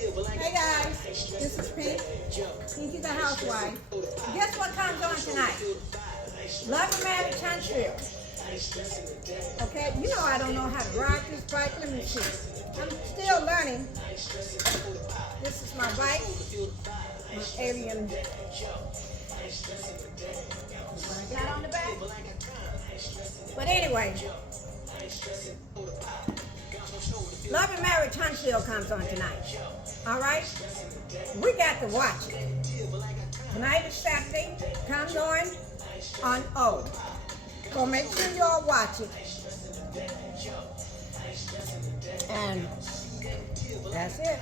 Hey guys, this is Pink, Pinkie the Housewife. Guess what comes on tonight? Love and Marriage Huntsville. Okay, you know I don't know how to drive this bike. Let me see. I'm still learning. This is my bike, my alien. What I got on the back. But anyway, Love and Marriage Huntsville comes on tonight. All right? We got to watch it. Tonight is Saturday. Comes on O. So make sure you all watch it. And that's it.